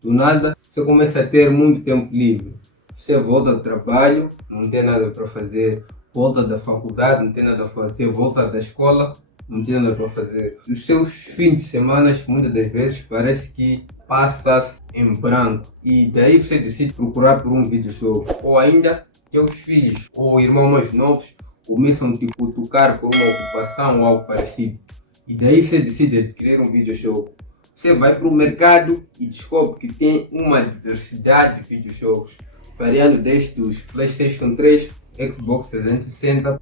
Do nada, você começa a ter muito tempo livre. Você volta do trabalho, não tem nada para fazer. Volta da faculdade, não tem nada para fazer. Volta da escola, não tem nada para fazer. Os seus fins de semana, muitas das vezes, parece que passa em branco. E daí você decide procurar por um videojogo. Ou ainda, teus filhos ou irmãos mais novos começam a te cutucar por uma ocupação ou algo parecido. E daí você decide adquirir um videojogo. Você vai para o mercado e descobre que tem uma diversidade de videojogos, variando desde os PlayStation 3, Xbox 360,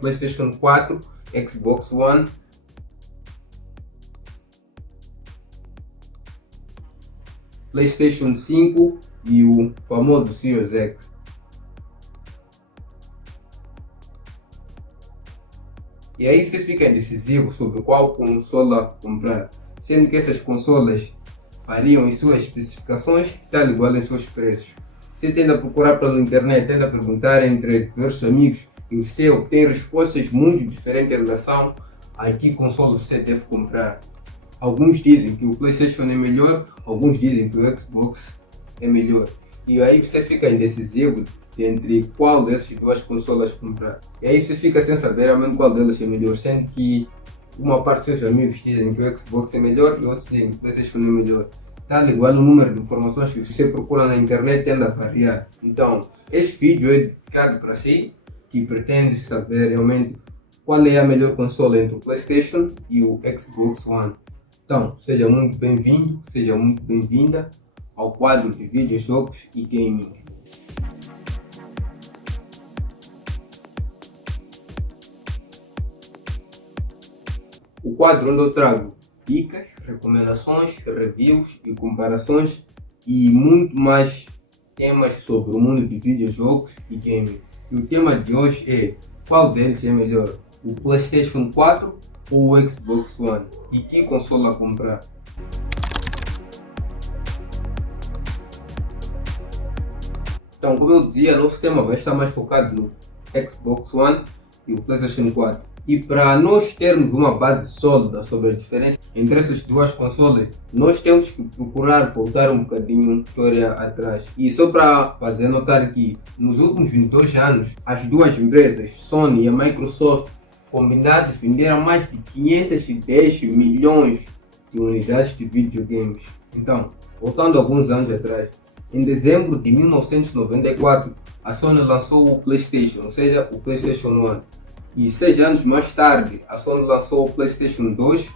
PlayStation 4, Xbox One, PlayStation 5 e o famoso Series X. E aí você fica indecisivo sobre qual consola comprar, sendo que essas consolas variam em suas especificações, tal igual em seus preços. Você tende a procurar pela internet, tende a perguntar entre diversos amigos e você obtém respostas muito diferentes em relação a que console você deve comprar. Alguns dizem que o PlayStation é melhor, alguns dizem que o Xbox é melhor. E aí você fica indecisivo entre qual dessas duas consolas comprar. E aí você fica sem saber realmente qual delas é melhor, sendo que uma parte dos seus amigos dizem que o Xbox é melhor e outros dizem que o PlayStation é melhor. Tal igual o número de informações que você procura na internet tende a variar. Então, este vídeo é dedicado para si, que pretende saber realmente qual é a melhor consola entre o PlayStation e o Xbox One. Então, seja muito bem-vindo, seja muito bem-vinda ao quadro de videojogos e gaming. O quadro onde eu trago dicas, recomendações, reviews e comparações e muito mais temas sobre o mundo de videojogos e gaming. E o tema de hoje é: qual deles é melhor, o PlayStation 4 ou o Xbox One? E que consola comprar? Então, como eu dizia, nosso tema vai estar mais focado no Xbox One e o PlayStation 4. E para nós termos uma base sólida sobre a diferença entre essas duas consoles, nós temos que procurar voltar um bocadinho a história atrás. E só para fazer notar que nos últimos 22 anos, as duas empresas, Sony e a Microsoft, combinadas venderam mais de 510 milhões de unidades de videogames. Então, voltando alguns anos atrás, em dezembro de 1994, a Sony lançou o PlayStation, ou seja, o PlayStation 1. E 6 anos mais tarde, a Sony lançou o PlayStation 2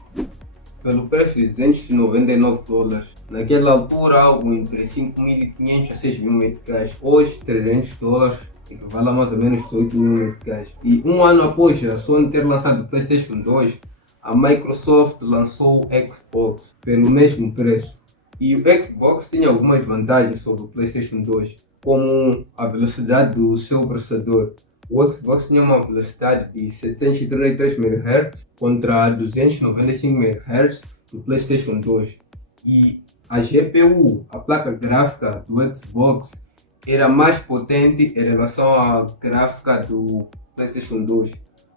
pelo preço de $299. Naquela altura, algo entre 5.500 a 6.000 meticais. Hoje, $300 equivale a mais ou menos 8.000 meticais. E um ano após a Sony ter lançado o PlayStation 2, a Microsoft lançou o Xbox pelo mesmo preço. E o Xbox tinha algumas vantagens sobre o PlayStation 2, como a velocidade do seu processador. O Xbox tinha uma velocidade de 733 MHz contra 295 MHz do PlayStation 2. E a GPU, a placa gráfica do Xbox, era mais potente em relação à gráfica do PlayStation 2,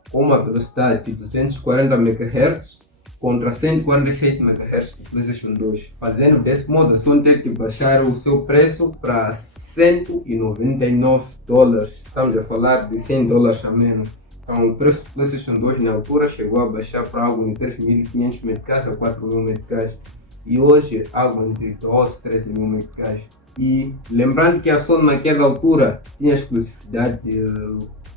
com uma velocidade de 240 MHz contra 147 MHz do PlayStation 2, fazendo desse modo a Sony ter que baixar o seu preço para $199. Estamos a falar de $100 a menos. Então o preço do PlayStation 2 na altura chegou a baixar para algo entre 3.500 meticais a 4.000 meticais. E hoje algo entre 12 e 13.000 meticais. E lembrando que a Sony naquela altura tinha a exclusividade de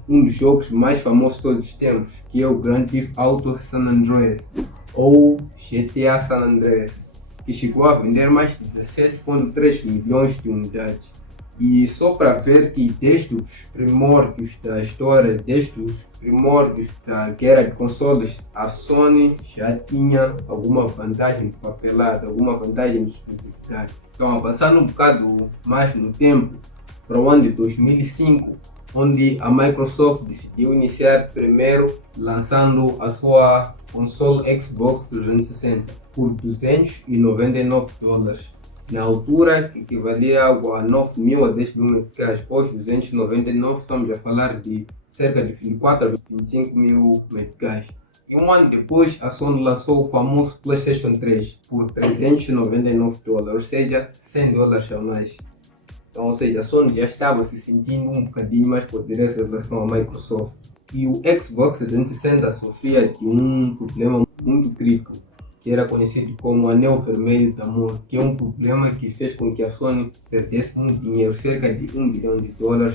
um dos jogos mais famosos de todos os tempos, que é o Grand Theft Auto San Andreas, ou GTA San Andreas, que chegou a vender mais de 17,3 milhões de unidades. E só para ver que desde os primórdios da história, desde os primórdios da guerra de consoles, a Sony já tinha alguma vantagem de papelada, alguma vantagem de exclusividade. Então, avançando um bocado mais no tempo, para o ano de 2005, onde a Microsoft decidiu iniciar primeiro lançando a sua console Xbox 360 por $299. Na altura, que equivalia a 9.000 a 10.000 meticais. Hoje, 299, estamos a falar de cerca de 24 a 25 mil meticais. E um ano depois, a Sony lançou o famoso PlayStation 3 por $399, ou seja, $100 a mais. Então, ou seja, a Sony já estava se sentindo um bocadinho mais poderosa em relação à Microsoft. E o Xbox 360 sofria de um problema muito crítico, que era conhecido como anel vermelho da morte, que é um problema que fez com que a Sony perdesse muito dinheiro, cerca de $1 bilhão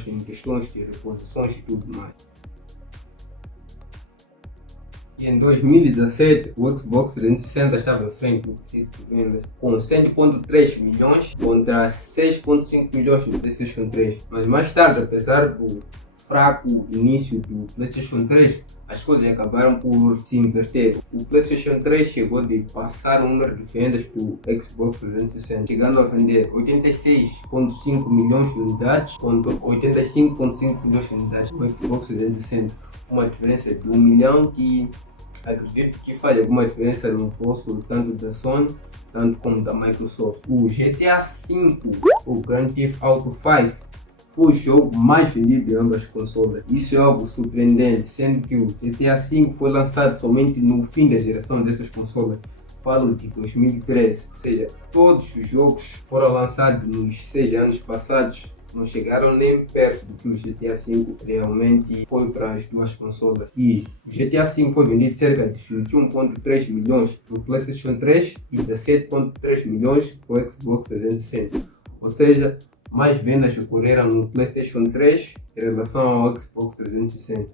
em questões de reposições e tudo mais. E em 2017, o Xbox 360 estava em frente no quesito de vendas, com 100.3 milhões contra 6.5 milhões do PlayStation 3. Mas mais tarde, apesar do fraco início do PlayStation 3, as coisas acabaram por se inverter. O PlayStation 3 chegou a passar o número de vendas do Xbox 360, chegando a vender 86.5 milhões de unidades contra 85.5 milhões de unidades do Xbox 360. Uma diferença de 1 milhão que acredito que faz alguma diferença no bolso tanto da Sony tanto como da Microsoft. O GTA V, o Grand Theft Auto 5, foi o jogo mais vendido de ambas as consolas. Isso é algo surpreendente, sendo que o GTA V foi lançado somente no fim da geração dessas consolas. Falo de 2013, ou seja, todos os jogos foram lançados nos 6 anos passados, não chegaram nem perto do que o GTA V realmente foi para as duas consolas. E o GTA V foi vendido cerca de 21.3 milhões para o PlayStation 3 e 17.3 milhões para o Xbox 360. Ou seja, mais vendas ocorreram no PlayStation 3 em relação ao Xbox 360.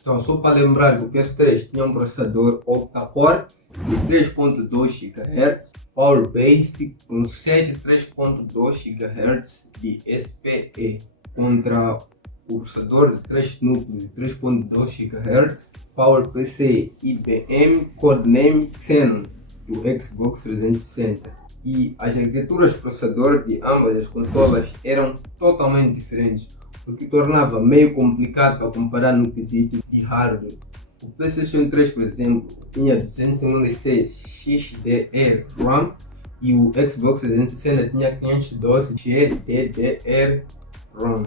Então, só para lembrar que o PS3 tinha um processador octa-core de 3.2 GHz, Power Basic com 3.2 GHz de SPE, contra o processador de 3 núcleos de 3.2 GHz, PowerPC IBM Codename Xenon do Xbox 360. E as arquiteturas de processador de ambas as consolas eram totalmente diferentes, o que tornava meio complicado para comparar no quesito de hardware. O PlayStation 3, por exemplo, tinha 256 XDR RAM e o Xbox 360 tinha 512 GDDR RAM.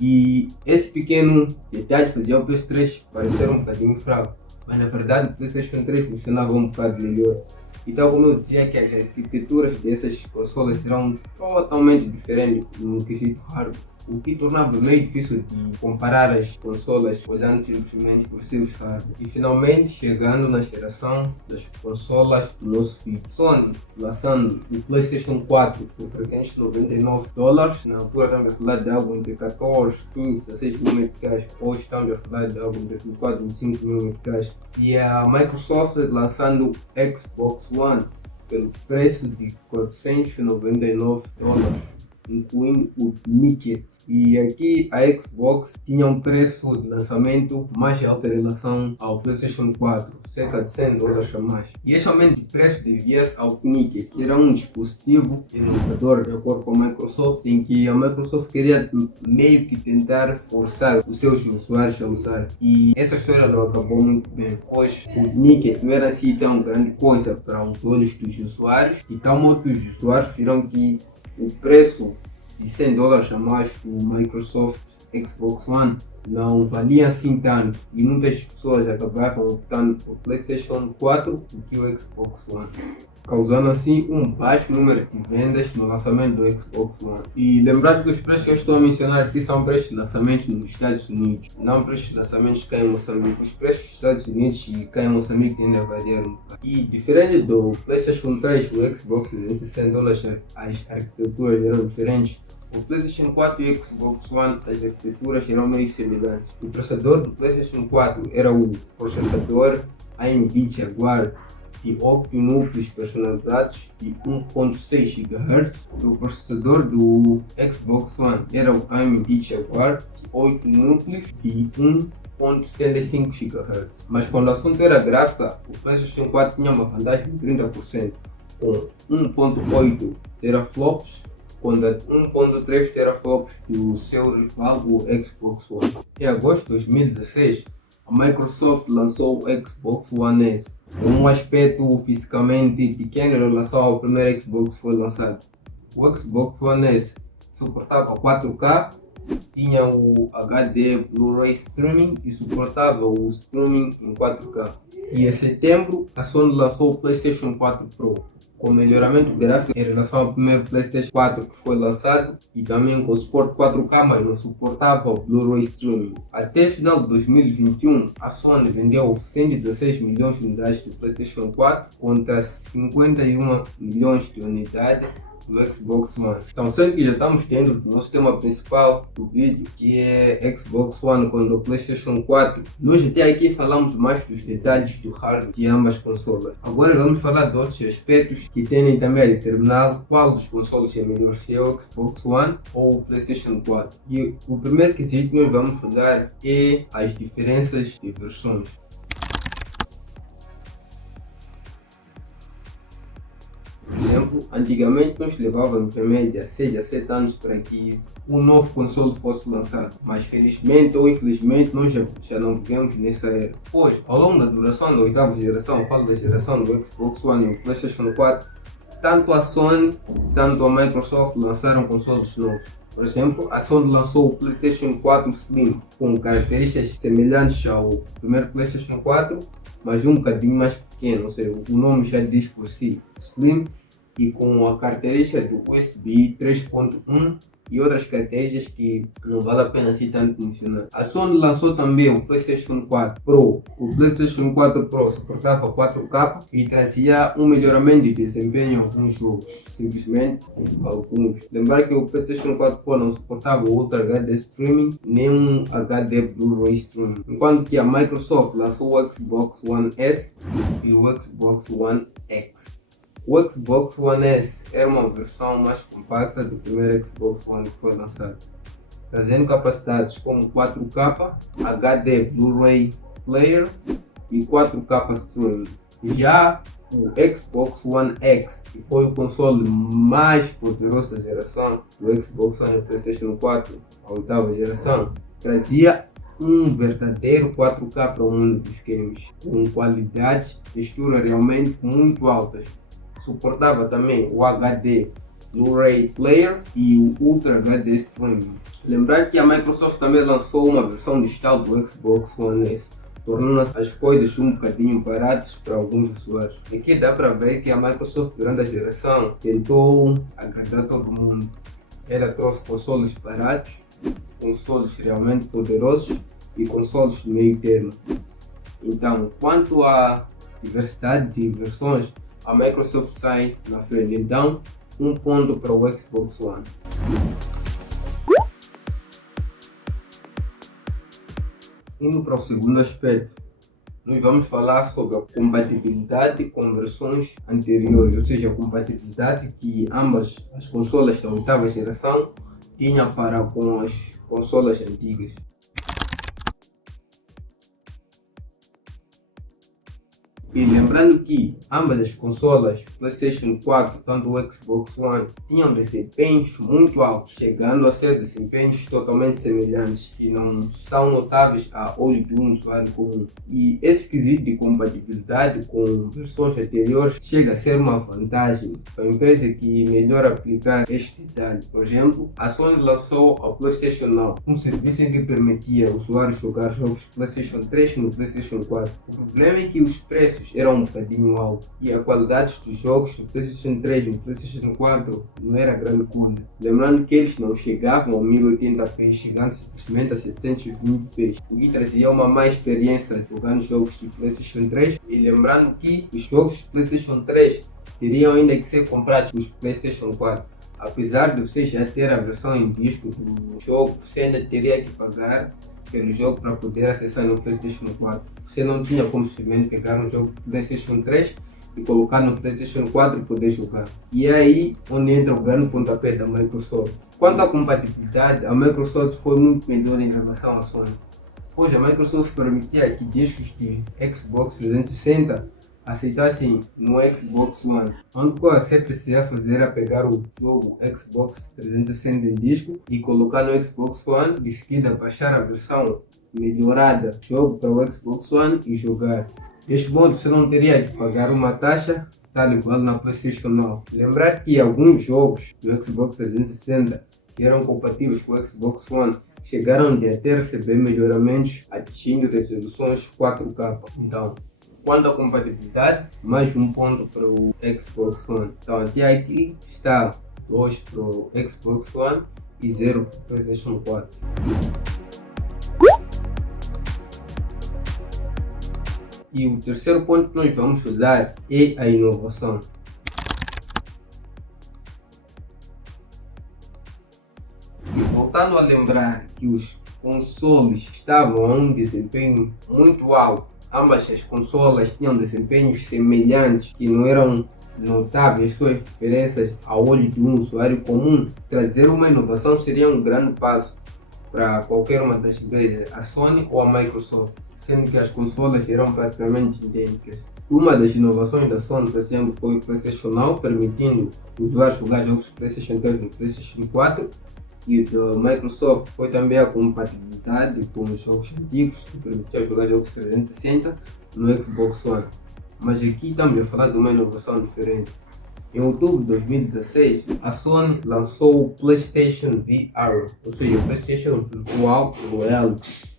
E esse pequeno detalhe fazia o PS3 parecer um bocadinho fraco, mas na verdade o PlayStation 3 funcionava um bocado melhor. Então, como eu dizia, que as arquiteturas dessas consolas serão totalmente diferentes no quesito hardware, o que tornava meio difícil de comparar as consolas olhando simplesmente por seus hardware. E finalmente chegando na geração das consolas do nosso filho. Sony lançando o PlayStation 4 por $399, na altura estamos a falar de algo entre 14, 15, 16 mil meticais, hoje estamos a falar de algo entre 24 e 25 mil meticais. E a Microsoft lançando o Xbox One pelo preço de $499, incluindo o Naked. E aqui a Xbox tinha um preço de lançamento mais alto em relação ao PlayStation 4, cerca de $100 a mais. E este aumento de preço devia-se ao Naked, que era um dispositivo inovador de acordo com a Microsoft, em que a Microsoft queria meio que tentar forçar os seus usuários a usar. E essa história não acabou muito bem, pois o Naked não era assim tão grande coisa para os olhos dos usuários, e tal modo que os usuários viram que o preço de $100 a mais do Microsoft Xbox One não valia assim tanto, e muitas pessoas acabaram optando por PlayStation 4 do que o Xbox One, causando assim um baixo número de vendas no lançamento do Xbox One. E lembrando que os preços que eu estou a mencionar aqui são preços de lançamento nos Estados Unidos, não preços de lançamento cá em Moçambique. Os preços dos Estados Unidos e cá em Moçambique tendem a variar um bocado. E diferente do PlayStation 3 e o Xbox 360, as arquiteturas eram diferentes. O PlayStation 4 e o Xbox One, as arquiteturas eram meio semelhantes. O processador do PlayStation 4 era o processador AMD Jaguar de 8 núcleos personalizados de 1.6 GHz. O processador do Xbox One era o AMD Jaguar de 8 núcleos de 1.75 GHz. Mas quando o assunto era gráfica, o PlayStation 4 tinha uma vantagem de 30%, com 1.8 teraflops contra 1.3 teraflops do seu rival, o Xbox One. Em agosto de 2016, a Microsoft lançou o Xbox One S, com um aspecto fisicamente pequeno em relação ao primeiro Xbox que foi lançado. O Xbox One S suportava 4K tinha o HD Blu-ray Streaming e suportava o streaming em 4K. E em setembro, a Sony lançou o PlayStation 4 Pro, com melhoramento gráfico em relação ao primeiro PlayStation 4 que foi lançado e também com suporte 4K, mas não suportava o Blu-ray Streaming. Até final de 2021, a Sony vendeu 116 milhões de unidades do PlayStation 4 contra 51 milhões de unidades do Xbox One. Então, sendo que já estamos tendo o nosso tema principal do vídeo, que é Xbox One contra o PlayStation 4, nós até aqui falamos mais dos detalhes do hardware de ambas consolas. Agora vamos falar de outros aspectos que tendem também a determinar qual dos consoles é melhor, se é o Xbox One ou o PlayStation 4. E o primeiro quesito que nós vamos falar é as diferenças de versões. Por exemplo, antigamente nós levávamos em média 6 a 7 anos para que um novo console fosse lançado, mas felizmente ou infelizmente nós já não vivemos nessa era. Pois, ao longo da duração da oitava geração, eu falo da geração do Xbox One e do PlayStation 4, tanto a Sony tanto a Microsoft lançaram consoles novos. Por exemplo, a Sony lançou o PlayStation 4 Slim com características semelhantes ao primeiro PlayStation 4, mas um bocadinho mais pequeno, ou seja, o nome já diz por si, Slim, e com a característica do USB 3.1 e outras características que não vale a pena assim tanto mencionar. A Sony lançou também o PlayStation 4 Pro. O PlayStation 4 Pro suportava 4K e trazia um melhoramento de desempenho em alguns jogos, simplesmente alguns. Lembrar que o PlayStation 4 Pro não suportava o Ultra HD Streaming nem um HD Blu-ray Streaming, enquanto que a Microsoft lançou o Xbox One S e o Xbox One X. O Xbox One S era uma versão mais compacta do primeiro Xbox One que foi lançado, trazendo capacidades como 4K, HD Blu-ray Player e 4K Streaming. Já o Xbox One X, que foi o console mais poderoso da geração do Xbox One e PlayStation 4, a oitava geração, trazia um verdadeiro 4K para o mundo dos games, com qualidades de textura realmente muito altas. Suportava também o HD Blu-ray Player e o Ultra HD Streaming. Lembrar que a Microsoft também lançou uma versão digital do Xbox One S, tornando as coisas um bocadinho baratas para alguns usuários. Aqui dá para ver que a Microsoft durante a geração tentou agradar todo mundo. Ela trouxe consoles baratos, consoles realmente poderosos e consoles de meio termo. Então, quanto à diversidade de versões, a Microsoft sai na frente. Então, um ponto para o Xbox One. Indo para o segundo aspecto, nós vamos falar sobre a compatibilidade com versões anteriores, ou seja, a compatibilidade que ambas as consolas da oitava geração tinham para com as consolas antigas. E lembrando que ambas as consolas, PlayStation 4 tanto o Xbox One, tinham desempenhos muito altos, chegando a ser desempenhos totalmente semelhantes que não são notáveis a olho de um usuário comum. E esse quesito de compatibilidade com versões anteriores chega a ser uma vantagem para a empresa que melhor aplicar este detalhe. Por exemplo, a Sony lançou a PlayStation Now, um serviço em que permitia usuários jogar jogos PlayStation 3 no PlayStation 4. O problema é que os preços eram um bocadinho altos e a qualidade dos jogos do PlayStation 3 e do PlayStation 4 não era grande coisa. Lembrando que eles não chegavam a 1080p, chegando simplesmente a 720p, o que trazia uma má experiência jogando jogos de PlayStation 3. E lembrando que os jogos de PlayStation 3 teriam ainda que ser comprados nos PlayStation 4. Apesar de você já ter a versão em disco do jogo, você ainda teria que pagar pelo jogo para poder acessar no PlayStation 4. Você não tinha como simplesmente pegar um jogo do PlayStation 3 e colocar no PlayStation 4 e poder jogar. E é aí onde entra o grande pontapé da Microsoft. Quanto à compatibilidade, a Microsoft foi muito melhor em relação à Sony, pois a Microsoft permitia que discos de Xbox 360 aceitassem no Xbox One. A única coisa que você precisa fazer é pegar o jogo Xbox 360 em disco e colocar no Xbox One, de seguida baixar a versão melhorada do jogo para o Xbox One e jogar. Deste modo você não teria que pagar uma taxa tal igual na PlayStation Now. Lembrar que alguns jogos do Xbox 360 que eram compatíveis com o Xbox One chegaram a até receber melhoramentos atingindo resoluções 4K. Então, quanto à compatibilidade, mais um ponto para o Xbox One. Então, até aqui está 2 para o Xbox One e 0 para o PlayStation 4. E o terceiro ponto que nós vamos falar é a inovação. E voltando a lembrar que os consoles estavam a um desempenho muito alto, ambas as consolas tinham desempenhos semelhantes que não eram notáveis suas diferenças ao olho de um usuário comum, trazer uma inovação seria um grande passo para qualquer uma das empresas, a Sony ou a Microsoft, sendo que as consolas eram praticamente idênticas. Uma das inovações da Sony, por exemplo, foi o PlayStation Now, permitindo os usuários jogar jogos do PlayStation 3 no PlayStation 4, e da Microsoft foi também a compatibilidade com os jogos antigos, que permitia jogar jogos 360 no Xbox One. Mas aqui estamos a falar de uma inovação diferente. Em outubro de 2016, a Sony lançou o PlayStation VR, ou seja, o PlayStation Virtual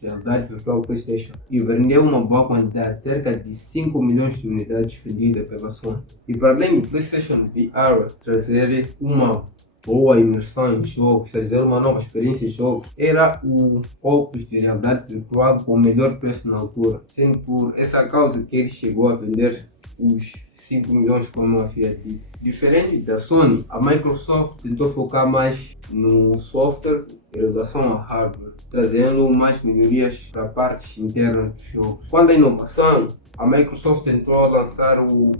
Realidade Virtual PlayStation, e vendeu uma boa quantidade, cerca de 5 milhões de unidades vendidas pela Sony. E para além do PlayStation VR trazer uma boa imersão em jogos, trazer uma nova experiência em jogos, era o óculos de realidade virtual com o melhor preço na altura, sendo por essa causa que ele chegou a vender os 5 milhões, como eu havia dito. Diferente da Sony, a Microsoft tentou focar mais no software em relação ao hardware, trazendo mais melhorias para partes internas dos jogos. Quanto à inovação, a Microsoft tentou lançar o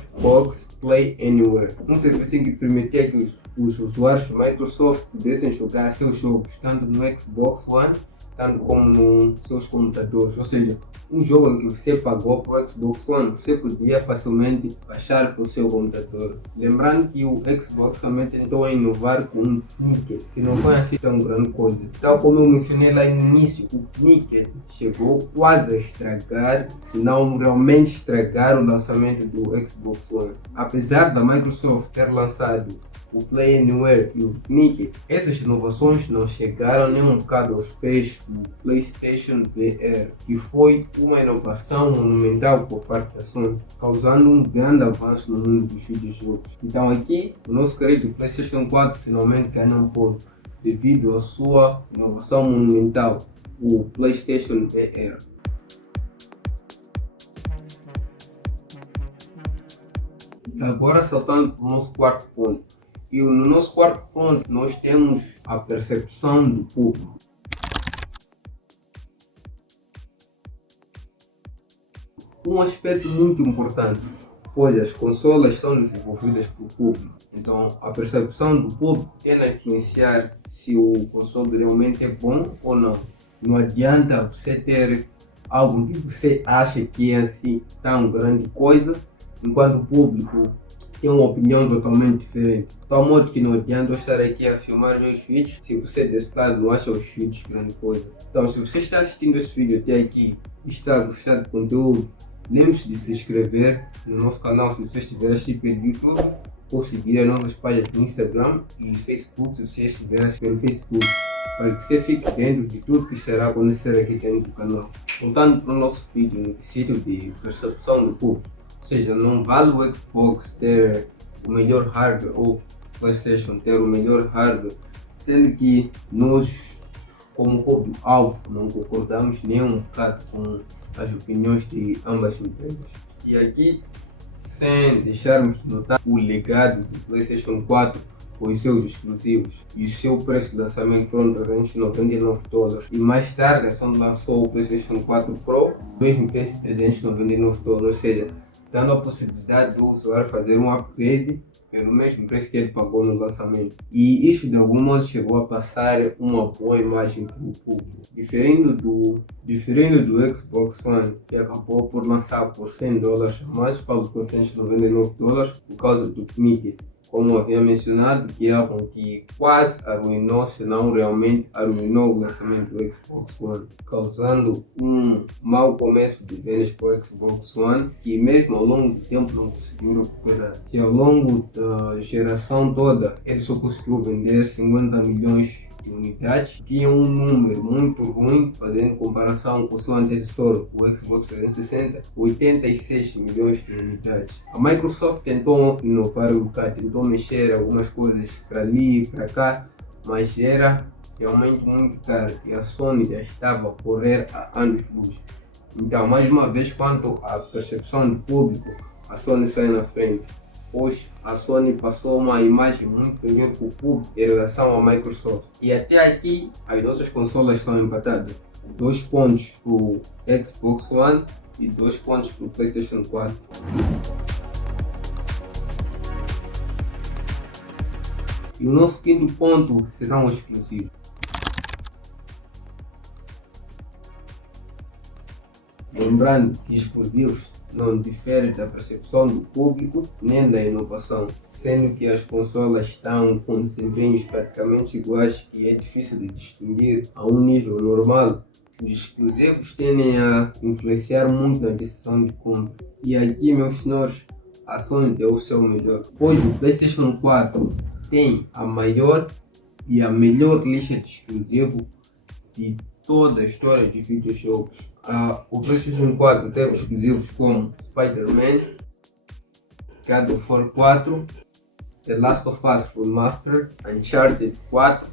Xbox Play Anywhere, um serviço que permitia que os usuários da Microsoft pudessem jogar seus jogos tanto no Xbox One, tanto como nos seus computadores. Ou seja, um jogo em que você pagou para o Xbox One, você podia facilmente baixar para o seu computador. Lembrando que o Xbox também tentou inovar com um Knicket, que não foi assim tão grande coisa. Tal como eu mencionei lá no início, o Knicket chegou quase a estragar, se não realmente estragar o lançamento do Xbox One. Apesar da Microsoft ter lançado o Play Anywhere e o Knicket, essas inovações não chegaram nem um bocado aos pés do PlayStation VR, que foi uma inovação monumental por parte da Sony, causando um grande avanço no mundo dos videojogos. Então aqui, o nosso querido PlayStation 4 finalmente ganha um ponto, devido à sua inovação monumental, o PlayStation VR. Agora saltando para o nosso quarto ponto. E no nosso quarto ponto nós temos a percepção do público. Um aspecto muito importante, pois as consolas são desenvolvidas pelo público. Então a percepção do público tende a influenciar se o console realmente é bom ou não. Não adianta você ter algo que você acha que é assim tão grande coisa, enquanto o público tem uma opinião totalmente diferente. De tal modo que não adianta eu estar aqui a filmar meus vídeos se você desse lado não acha os vídeos grande coisa. Então, se você está assistindo esse vídeo até aqui e está a gostar do conteúdo, lembre-se de se inscrever no nosso canal se você estiver assistindo pelo YouTube, ou seguir as nossas páginas no Instagram e Facebook se você estiver assistindo pelo Facebook, para que você fique dentro de tudo que estará acontecendo aqui dentro do canal. Voltando para o nosso vídeo no quesito de percepção do público. Ou seja, não vale o Xbox ter o melhor hardware ou o PlayStation ter o melhor hardware, sendo que nós, como público-alvo, não concordamos nem um bocado com as opiniões de ambas as empresas. E aqui, sem deixarmos de notar o legado do PlayStation 4 com os seus exclusivos, e o seu preço de lançamento foram $399, e mais tarde a Sony lançou o PlayStation 4 Pro, mesmo preço de $399, ou seja, dando a possibilidade do usuário fazer um upgrade pelo mesmo preço que ele pagou no lançamento. E isso de algum modo chegou a passar uma boa imagem para o público. Diferente do Xbox One, que acabou por lançar por $100 a mais, falo por $399 por causa do Knicket. como havia mencionado, que é algo que quase arruinou, se não realmente arruinou o lançamento do Xbox One, causando um mau começo de vendas para o Xbox One, que mesmo ao longo do tempo não conseguiu recuperar. E ao longo da geração toda, ele só conseguiu vender 50 milhões de unidades, tinha um número muito ruim, fazendo comparação com o seu antecessor, o Xbox 360, 86 milhões de unidades. A Microsoft tentou inovar um bocado, tentou mexer algumas coisas para ali e para cá, mas era realmente muito caro e a Sony já estava a correr há anos-luz. Então, mais uma vez, quanto à percepção do público, a Sony sai na frente. Hoje a Sony passou uma imagem muito melhor para o público em relação à Microsoft. E até aqui as nossas consolas estão empatadas. 2 pontos para o Xbox One e 2 pontos para o PlayStation 4. E o nosso quinto ponto serão os exclusivos. Lembrando que exclusivos não difere da percepção do público nem da inovação, sendo que as consolas estão com desempenhos praticamente iguais e é difícil de distinguir a um nível normal. Os exclusivos tendem a influenciar muito na decisão de compra. E aqui, meus senhores, a Sony deu o seu melhor. Hoje o PlayStation 4 tem a maior e a melhor lista de exclusivos de toda a história de videojogos. O PlayStation 4 teve exclusivos como Spider-Man, God of War 4, The Last of Us Remastered, Uncharted 4,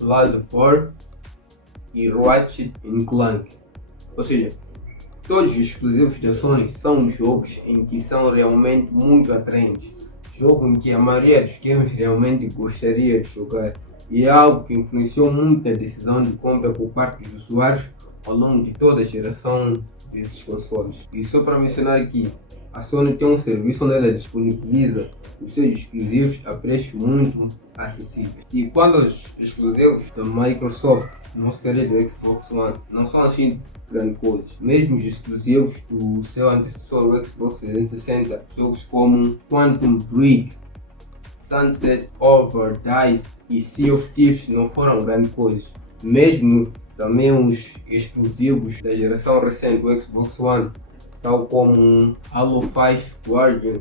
Bloodborne e Ratchet & Clank. Ou seja, todos os exclusivos da Sony são jogos em que são realmente muito atraentes. Jogo em que a maioria dos gamers realmente gostaria de jogar. E é algo que influenciou muito a decisão de compra por parte dos usuários ao longo de toda a geração desses consoles. E só para mencionar aqui, a Sony tem um serviço onde ela disponibiliza os seus exclusivos a preços muito acessíveis. E quando os exclusivos da Microsoft, no nosso querido Xbox One, não são assim grande coisa. Mesmo os exclusivos do seu antecessor, o Xbox 360, jogos como Quantum Break, Sunset Overdrive e Sea of Thieves não foram grande coisa. Mesmo também os exclusivos da geração recente do Xbox One, tal como Halo 5 Guardians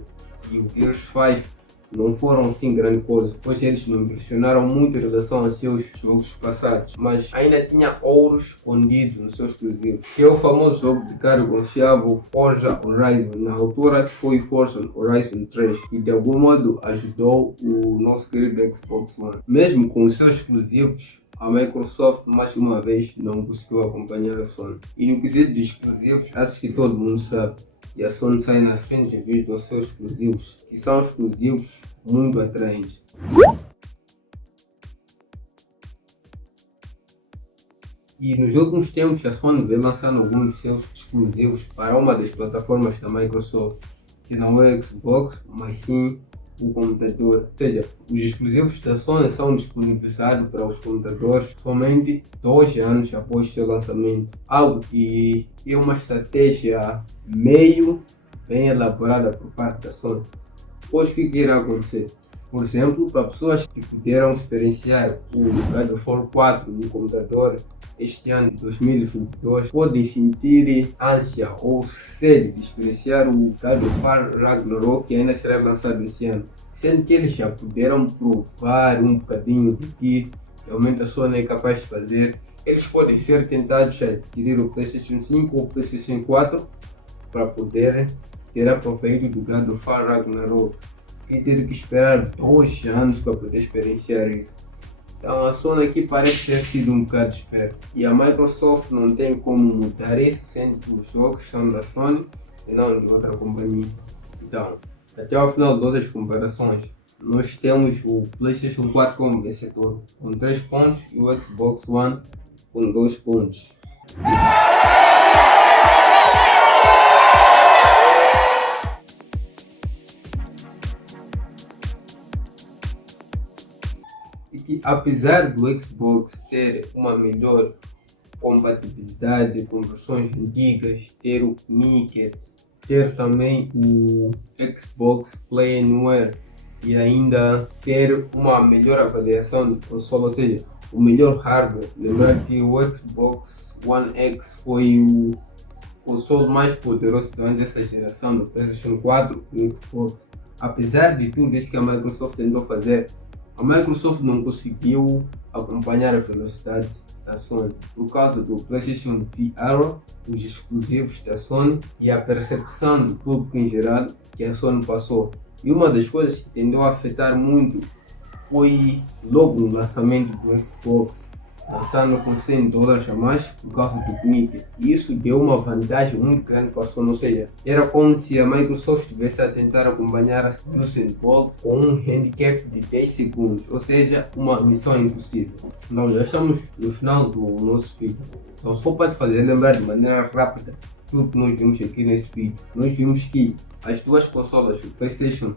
e o Gears 5, não foram assim grande coisa, pois eles não impressionaram muito em relação aos seus jogos passados, mas ainda tinha ouro escondido nos seus exclusivos, que é o famoso jogo de carga confiável Forza Horizon. Na altura foi Forza Horizon 3, que de algum modo ajudou o nosso querido Xbox One. Mesmo com os seus exclusivos, a Microsoft mais uma vez não conseguiu acompanhar a Sony. E no quesito de exclusivos, acho que todo mundo sabe. E a Sony sai na frente devido aos seus exclusivos, que são exclusivos muito atraentes. E nos últimos tempos a Sony vem lançando alguns dos seus exclusivos para uma das plataformas da Microsoft, que não é o Xbox, mas sim o computador. Ou seja, os exclusivos da Sony são disponibilizados para os computadores somente 2 anos após seu lançamento. Algo que é uma estratégia meio bem elaborada por parte da Sony. Pois o que irá acontecer? Por exemplo, para pessoas que puderam experienciar o God of War 4 no computador este ano de 2022, podem sentir ânsia ou sede de experienciar o God of War Ragnarok, que ainda será lançado esse ano, sendo que eles já puderam provar um bocadinho do que realmente a Sony é capaz de fazer. Eles podem ser tentados a adquirir o PlayStation 5 ou o PlayStation 4 para poderem ter aproveito do God of War Ragnarok, e ter que esperar 2 anos para poder experienciar isso. Então a Sony aqui parece ter sido um bocado esperta, e a Microsoft não tem como mudar isso, sendo que os jogos são da Sony e não de outra companhia. Então, até ao final de todas as comparações, nós temos o PlayStation 4 como vencedor com 3 pontos e o Xbox One com 2 pontos. E que apesar do Xbox ter uma melhor compatibilidade com versões antigas, ter o Kinect, ter também o Xbox Play Anywhere e ainda ter uma melhor avaliação do console, ou seja, o melhor hardware. Lembrar que o Xbox One X foi o console mais poderoso durante essa geração do PlayStation 4 e do Xbox. Apesar de tudo isso que a Microsoft tentou fazer, a Microsoft não conseguiu acompanhar a velocidade da Sony por causa do PlayStation VR, os exclusivos da Sony e a percepção do público em geral que a Sony passou. E uma das coisas que tendeu a afetar muito foi logo no lançamento do Xbox, lançando com $100 a mais por causa do Sneaker. E isso deu uma vantagem muito grande para a Sony, ou seja, era como se a Microsoft estivesse a tentar acompanhar a Usain Bolt com um handicap de 10 segundos, ou seja, uma missão impossível. Então já estamos no final do nosso vídeo. Então só para te fazer lembrar de maneira rápida tudo que nós vimos aqui nesse vídeo. Nós vimos que as duas consolas, o PlayStation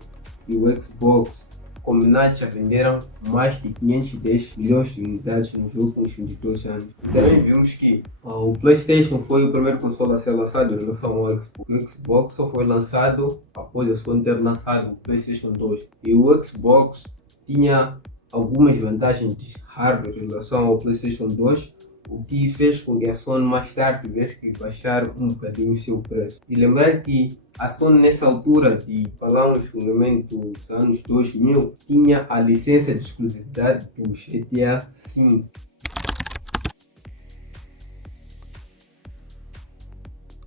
e o Xbox, combinados já venderam mais de 510 milhões de unidades nos últimos 22 anos. Também vimos que o PlayStation foi o primeiro console a ser lançado em relação ao Xbox. O Xbox só foi lançado após a Sony ter lançado o PlayStation 2. E o Xbox tinha algumas vantagens de hardware em relação ao PlayStation 2, o que fez com que a Sony mais tarde tivesse que baixar um bocadinho o seu preço. E lembrar que a Sony nessa altura, de falamos fundamento dos anos 2000, tinha a licença de exclusividade do GTA V.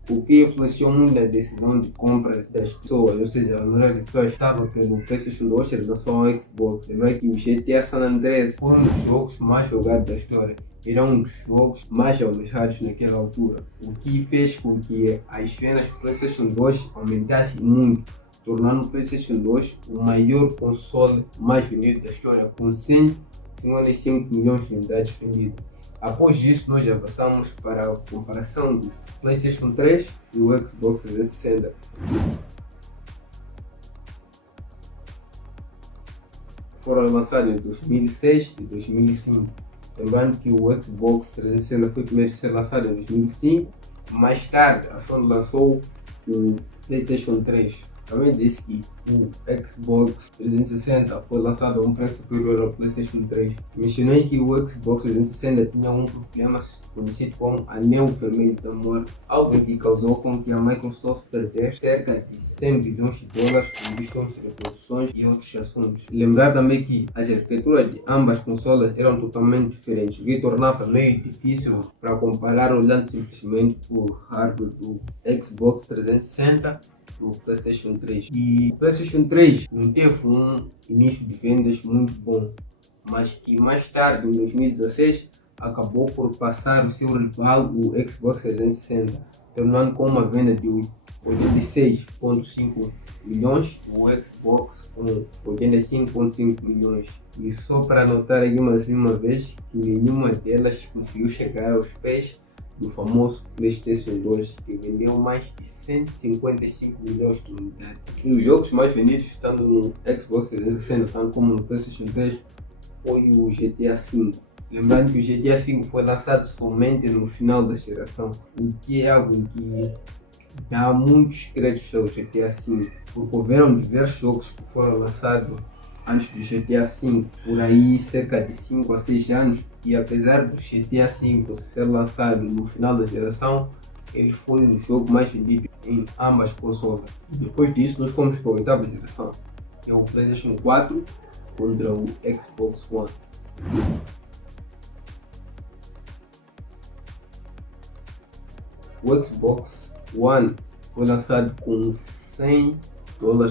O que influenciou muito na decisão de compra das pessoas, ou seja, a maioria das pessoas estava pelo PlayStation 2 em relação ao Xbox. Lembrar que o GTA San Andreas foi um dos jogos mais jogados da história. Era um dos jogos mais almejados naquela altura, o que fez com que as vendas do PlayStation 2 aumentassem muito, tornando o PlayStation 2 o maior console mais vendido da história, com 155 milhões de unidades vendidas. Após isso, nós avançamos para a comparação do PlayStation 3 e o Xbox 360. Foram lançados em 2006 e 2005. Lembrando que o Xbox 360 foi primeiro a ser lançado em 2005. Mais tarde, a Sony lançou o PlayStation 3. Também disse que o Xbox 360 foi lançado a um preço superior ao PlayStation 3. Mencionei que o Xbox 360 tinha um problema conhecido como anel vermelho da morte, algo que causou com que a Microsoft perdesse cerca de 100 bilhões de dólares em questões de reposições e outros assuntos. Lembrar também que as arquiteturas de ambas consolas eram totalmente diferentes, o que tornava meio difícil para comparar olhando simplesmente por hardware do Xbox 360 do PlayStation 3. E o PlayStation 3 não teve um início de vendas muito bom, mas que mais tarde, em 2016, acabou por passar o seu rival, o Xbox 360, tornando com uma venda de 86,5 milhões, o Xbox com 85,5 milhões. E só para notar aqui mais uma vez que nenhuma delas conseguiu chegar aos pés do famoso PlayStation 2, que vendeu mais de 155 milhões de unidades. E os jogos mais vendidos, tanto no Xbox 360 tanto como no PlayStation 3, foi o GTA V. Lembrando que o GTA V foi lançado somente no final da geração, o que é algo que dá muitos créditos ao GTA V, porque houveram diversos jogos que foram lançados antes do GTA V, por aí cerca de 5 a 6 anos, e apesar do GTA V ser lançado no final da geração, ele foi o jogo mais vendido em ambas consolas. E depois disso nós fomos para a oitava geração, que é o PlayStation 4 contra o Xbox One. O Xbox One foi lançado com $100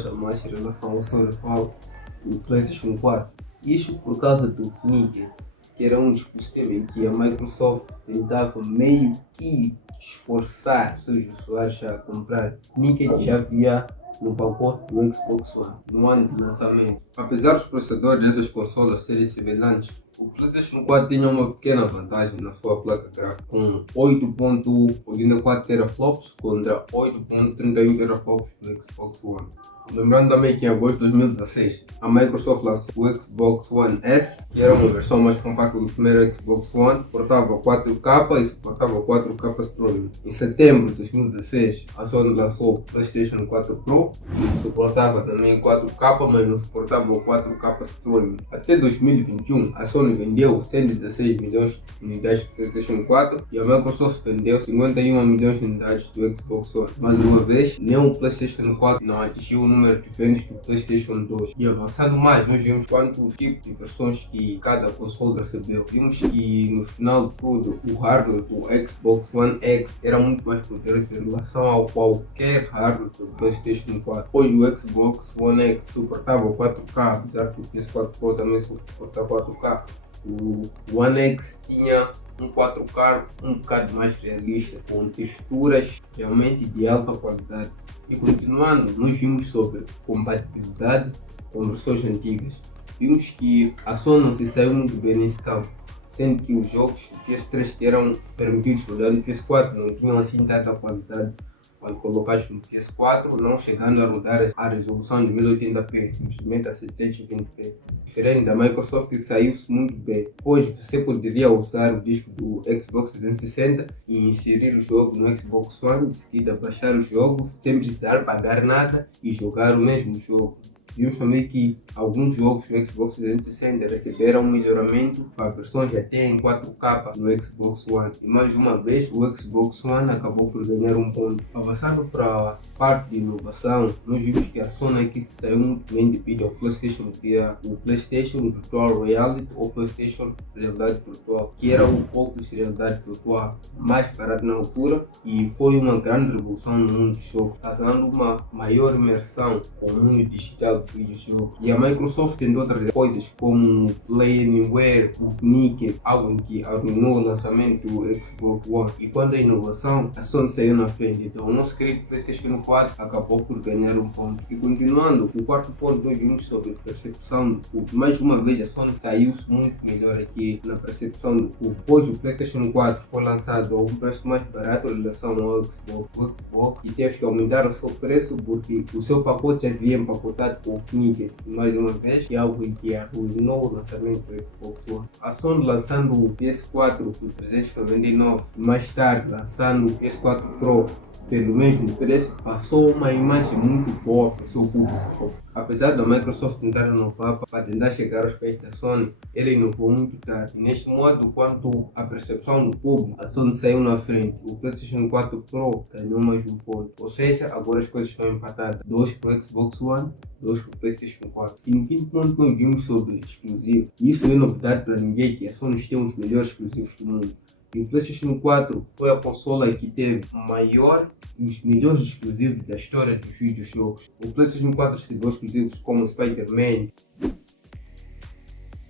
a mais em relação ao seu rival, o PlayStation 4. Isso por causa do Sneaker, que era um dispositivo em que a Microsoft tentava meio que esforçar os seus usuários a comprar. Sneaker já havia no pacote do Xbox One no ano de lançamento. Apesar dos processadores dessas consolas serem semelhantes, o PlayStation 4 tinha uma pequena vantagem na sua placa gráfica, com 8.84 teraflops contra 8.31 teraflops do Xbox One. Lembrando também que em agosto de 2016 a Microsoft lançou o Xbox One S, que era uma versão mais compacta do primeiro Xbox One, suportava 4K e suportava 4K streaming. Em setembro de 2016 a Sony lançou o PlayStation 4 Pro, que suportava também 4K, mas não suportava o 4K streaming. Até 2021 a Sony vendeu 116 milhões de unidades do PlayStation 4 e a Microsoft vendeu 51 milhões de unidades do Xbox One. Mais uma vez, nem o PlayStation 4 não atingiu o número de vendas do PlayStation 2. E avançando mais, nós vimos quantos tipos de versões que cada console recebeu. Vimos que no final de tudo, o hardware do Xbox One X era muito mais poderoso em relação ao qualquer hardware do PlayStation 4. Hoje o Xbox One X suportava 4K, apesar que o PS4 Pro também suportava 4K. O One X tinha um 4K um bocado mais realista, com texturas realmente de alta qualidade. E continuando, nós vimos sobre compatibilidade com versões antigas. Vimos que a Sony não se saiu muito bem nesse campo, sendo que os jogos do PS3 que eram permitidos rodar no PS4 não tinham assim tanta qualidade. Quando colocaste no PS4, não chegando a rodar a resolução de 1080p, simplesmente a 720p. Diferente da Microsoft, que saiu-se muito bem, pois você poderia usar o disco do Xbox 360 e inserir o jogo no Xbox One, de seguida baixar o jogo sem precisar pagar nada e jogar o mesmo jogo. Vimos também que alguns jogos do Xbox 360 receberam um melhoramento para versões até em 4K no Xbox One. E mais uma vez o Xbox One acabou por ganhar um ponto. Avançando para a parte de inovação, nós vimos que a Sony aqui se saiu muito bem devido ao PlayStation, que é o PlayStation Virtual Reality ou PlayStation Realidade Virtual, que era um pouco de realidade virtual mais barato na altura e foi uma grande revolução no mundo dos jogos, causando uma maior imersão com o mundo digital dos videojogos. E a Microsoft tem outras coisas como o Play Anywhere, o Nickel, algo que arruinou o lançamento do Xbox One. E quando a inovação, a Sony saiu na frente. Então o nosso querido PlayStation 4 acabou por ganhar um ponto. E continuando, o quarto ponto nós vimos sobre percepção do público. Mais uma vez a Sony saiu-se muito melhor aqui na percepção do público, pois o PlayStation 4 foi lançado a um preço mais barato em relação ao Xbox e teve que aumentar o seu preço porque o seu pacote havia empacotado com o Nickel. Mais uma vez, é algo que arruinou o lançamento do Xbox One. A Sony lançando o PS4 por 399 e mais tarde lançando o PS4 Pro pelo mesmo preço, passou uma imagem muito boa para o seu público. Apesar da Microsoft tentar inovar para tentar chegar aos pés da Sony, ele inovou muito tarde. Neste modo, quanto à percepção do público, a Sony saiu na frente. O PlayStation 4 Pro ganhou mais um ponto. Ou seja, agora as coisas estão empatadas. 2 para o Xbox One, 2 para o PlayStation 4. E no quinto ponto nós vimos sobre exclusivos. Isso não é novidade para ninguém que a Sony tem os melhores exclusivos do mundo. E o PlayStation 4 foi a consola que teve o maior e os melhores exclusivos da história dos videojogos. O PlayStation 4 recebeu exclusivos como Spider-Man,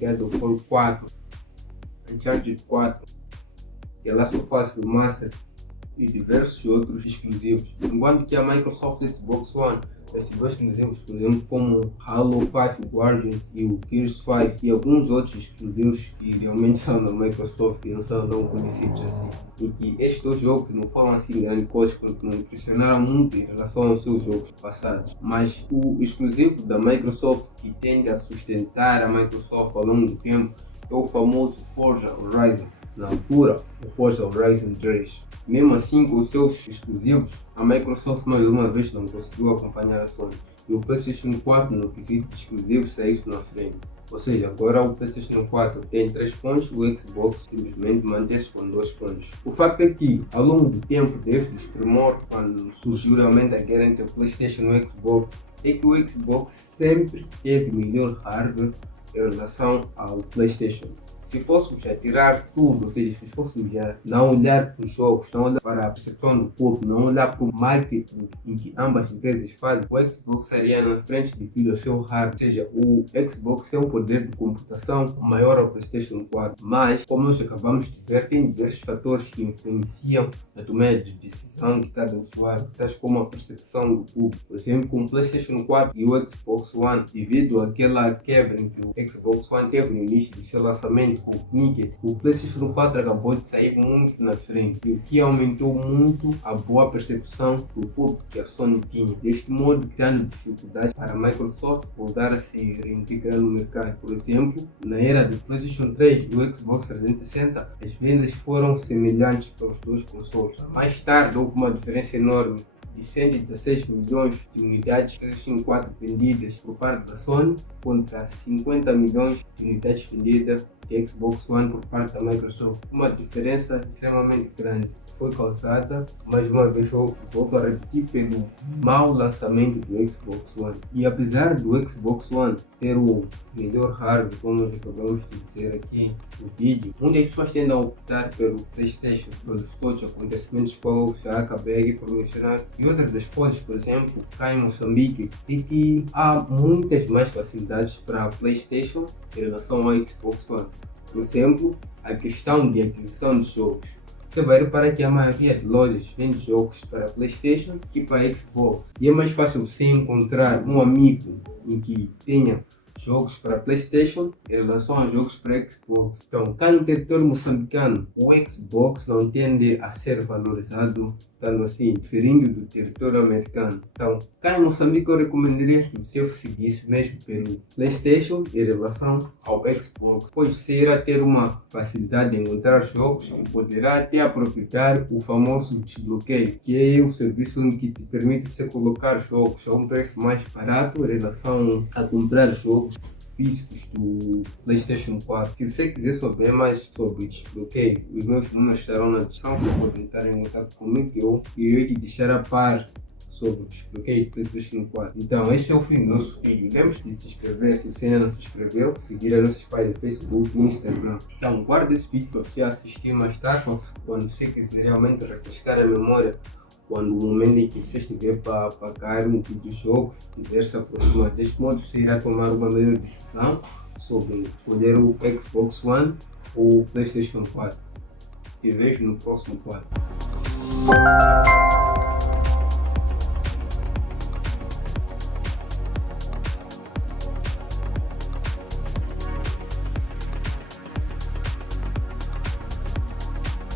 God of War 4, Uncharted 4, The Last of Us Remastered e diversos outros exclusivos. Enquanto que a Microsoft Xbox One recebeu exclusivos, por exemplo, como Halo 5 Guardian e o Gears 5 e alguns outros exclusivos que realmente são da Microsoft e não são tão conhecidos assim. E que estes dois jogos não foram assim grandes coisas porque não impressionaram muito em relação aos seus jogos passados. Mas o exclusivo da Microsoft que tende a sustentar a Microsoft ao longo do tempo é o famoso Forza Horizon. Na altura, o Forza Horizon 3. Mesmo assim, com os seus exclusivos, a Microsoft mais uma vez não conseguiu acompanhar a Sony. E o PlayStation 4, no quesito de exclusivos, saiu na frente. Ou seja, agora o PlayStation 4 tem 3 pontos, o Xbox simplesmente mantém-se com 2 pontos. O facto é que, ao longo do tempo, desde os primórdios, quando surgiu realmente a guerra entre o PlayStation e o Xbox, é que o Xbox sempre teve melhor hardware em relação ao PlayStation. Se fôssemos a tirar tudo, ou seja, se fôssemos a não olhar para os jogos, não olhar para a percepção do público, não olhar para o marketing em que ambas as empresas fazem, o Xbox estaria na frente devido ao seu hardware. Ou seja, o Xbox tem um poder de computação maior ao PlayStation 4, mas, como nós acabamos de ver, tem diversos fatores que influenciam na tomada de decisão de cada usuário, tais como a percepção do público. Por exemplo, com o PlayStation 4 e o Xbox One, devido àquela quebra em que o Xbox One teve no início do seu lançamento, com o Niked, o PlayStation 4 acabou de sair muito na frente, o que aumentou muito a boa percepção do público que a Sony tinha. Deste modo, criando dificuldades para a Microsoft voltar a se reintegrar no mercado. Por exemplo, na era do PlayStation 3 e do Xbox 360, as vendas foram semelhantes para os dois consoles. Mais tarde, houve uma diferença enorme de 116 milhões de unidades PlayStation 4 vendidas por parte da Sony contra 50 milhões de unidades vendidas de Xbox One por parte da Microsoft. Uma diferença extremamente grande foi causada, mais uma vez volto a repetir, pelo mau lançamento do Xbox One. E apesar do Xbox One ter o melhor hardware, como acabamos de dizer aqui no vídeo, onde as pessoas tendem a optar pelo PlayStation pelos todos os acontecimentos que eu já acabei aqui por mencionar. E outras das coisas, por exemplo, cá em Moçambique, é que há muitas mais facilidades para a PlayStation em relação ao Xbox One. Por exemplo, a questão de aquisição de jogos. Você vai reparar que a maioria de lojas vende jogos para PlayStation e para Xbox. E é mais fácil você encontrar um amigo em que tenha jogos para PlayStation em relação a jogos para Xbox. Então, cá no território moçambicano, o Xbox não tende a ser valorizado tanto assim, diferindo do território americano. Então, cá em Moçambique, eu recomendaria que você seguisse mesmo pelo PlayStation em relação ao Xbox, pois você irá ter uma facilidade de encontrar jogos e poderá até aproveitar o famoso desbloqueio, que é o serviço que te permite você colocar jogos a um preço mais barato em relação a comprar jogos físicos do PlayStation 4. Se você quiser saber mais sobre desbloqueio, os meus números estarão na descrição. Você pode entrar em contato comigo que eu irei te deixar a par sobre o desbloqueio do PlayStation 4. Então, este é o fim do nosso vídeo. Lembre-se de se inscrever se você ainda não se inscreveu, seguir as nossas páginas no Facebook e Instagram. Então, guarde esse vídeo para você assistir mais tarde, quando você quiser realmente refrescar a memória, quando o momento em que você estiver para pagar um videojogo estiver se aproximar. Deste modo, você irá tomar uma melhor decisão sobre escolher o Xbox One ou o PlayStation 4. Te vejo no próximo quadro.